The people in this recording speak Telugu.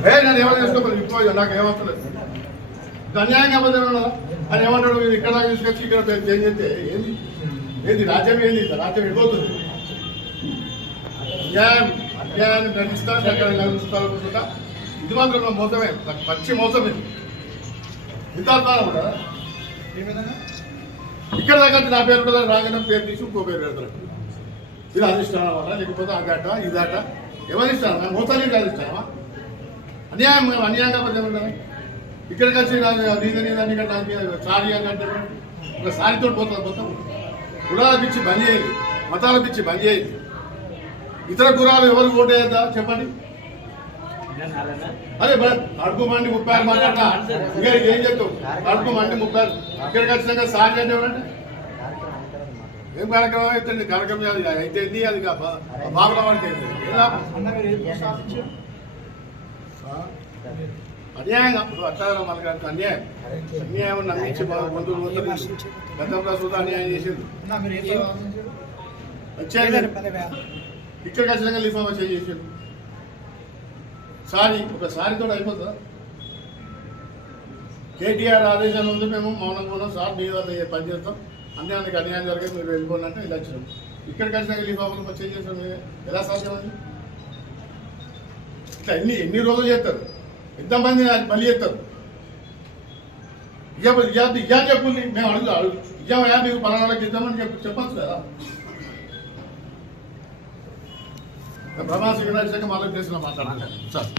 నేను ఏమైనా చేసుకోవాలి ఇప్పుడు నాకు ఏమవుతుంది అన్యాయంగా పోతే అని ఏమంటాడు ఇక్కడ దాకా తీసుకొచ్చి ఇక్కడ చేంజ్ చేస్తే ఏంది ఏంది రాజ్యం ఏంది రాజ్యం వెళ్ళిపోతుంది అన్యాయాన్ని ప్రకటిస్తాను ఎక్కడ కలుగుతా ఇది మాత్రం మోసమే పచ్చి మోసం ఇది ఇంత కూడా ఇక్కడ దగ్గర నా పేరు కూడా రాగానే పేరు తీసి ఇంకో పేరు పెడతారు ఇది అధిష్టానం వల్ల లేకపోతే అగట ఇదట ఎవరిస్తాను మోసాన్ని అధిష్టానమా అన్యాయం అన్యాయంగా పదేమంటారా ఇక్కడికి వచ్చి నీదని ఇక్కడ సారీ అంటే ఒక సారితో పోతుంది మొత్తం కులాల పిచ్చి బంద్ చేయాలి మతాల పిచ్చి బంద్ చేయాలి ఇతర కులాలు ఎవరు ఓటు వేద్దా చెప్పండి అదే కడుపు మండి 36 మాట్లాడతా ఏం చెప్తావు కడుపు మండి 36 ఇక్కడికి వచ్చినాక సారీ అంటే ఎవరంటే ఏం కార్యక్రమం అవుతుంది కార్యక్రమం అది అయితే అది బాబుల వాడికి అన్యాయంగా అట్లా మనకి అన్యాయం అన్యాయం నమ్మించి బంధువులు గతంలో సుధా అన్యాయం చేసింది ఇక్కడికి వచ్చినాక లిఫామ్ వచ్చి చేసిండు సారీ ఒక సారీతో అయిపోతుందా కేటీఆర్ ఆదేశాలు ఉంది మేము మౌనంగా ఉన్నాం సార్ మీ వల్ల పనిచేస్తాం అన్యాయానికి అన్యాయం జరిగేది మీరు వెళ్ళిపోండి అంటే ఇలా వచ్చినాం ఇక్కడికి వచ్చినాక లిఫామ్లు వచ్చి చేస్తాం ఎలా సాధ్యమని ఇట్లా ఎన్ని రోజులు చేస్తారు ఎంతమంది మళ్ళీ చేస్తారు ఇయ్యా చెప్పుంది మేము అడుగు ఇయ్యామయ్యా మీకు పలానాలకు ఇద్దామని చెప్పచ్చు కదా బ్రహ్మాసి వినాయక మళ్ళీ చేసిన మాట్లాడాలి సార్